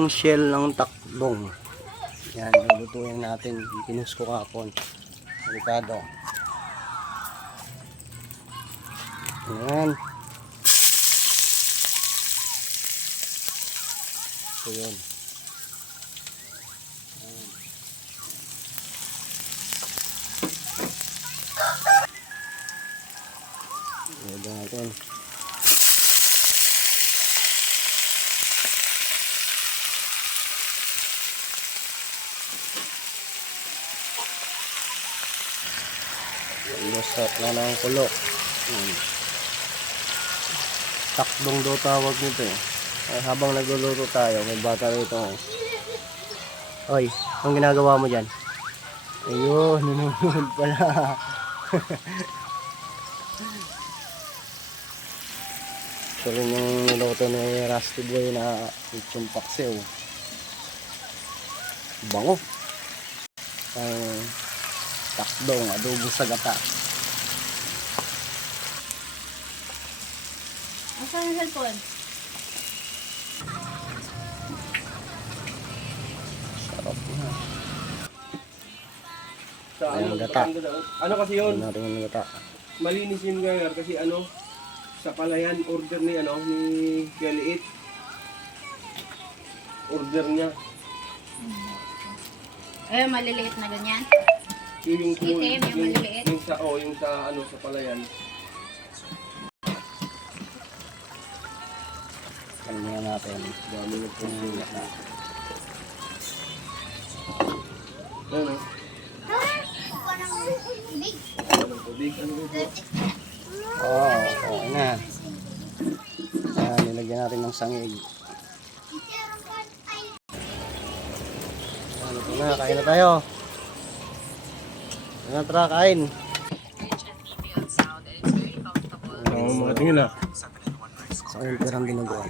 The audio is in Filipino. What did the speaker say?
Ang shell ng takbong. Yan, lulutuin natin. Pinus ko kapon. Delikado. Ayan. So yun. Ayan natin. Start na ng kulo. Takbong daw tawag nito eh. Habang nagluluto tayo, may bata rito. Oy, anong ginagawa mo dyan? Ayun, nanonood pala. Ito rin yung niluto ni Rusty Boy na lechon paksiw. Bango. Ang takdong, adobo sa gata. Asan yung cellphone? Sarap na. Sa Ayan, gata. Ano kasi yun? Ano natin yung gata. Malinis yun ngayon kasi ano sa palayan order ni ni Galiit. Order niya. Eh, maliliit na ganyan. Yung Itim, yung maliliit. Yung sa sa palayan. Kalma natin. Dami yung pumula na. Ano? Tubig. Ano ba? Okay na. Ayan, nilagyan natin ng sangig. Ano ito na, kain na tayo. Ano na, tara, kain. Oo, mga tingin na. Sa oil perang ginagawa.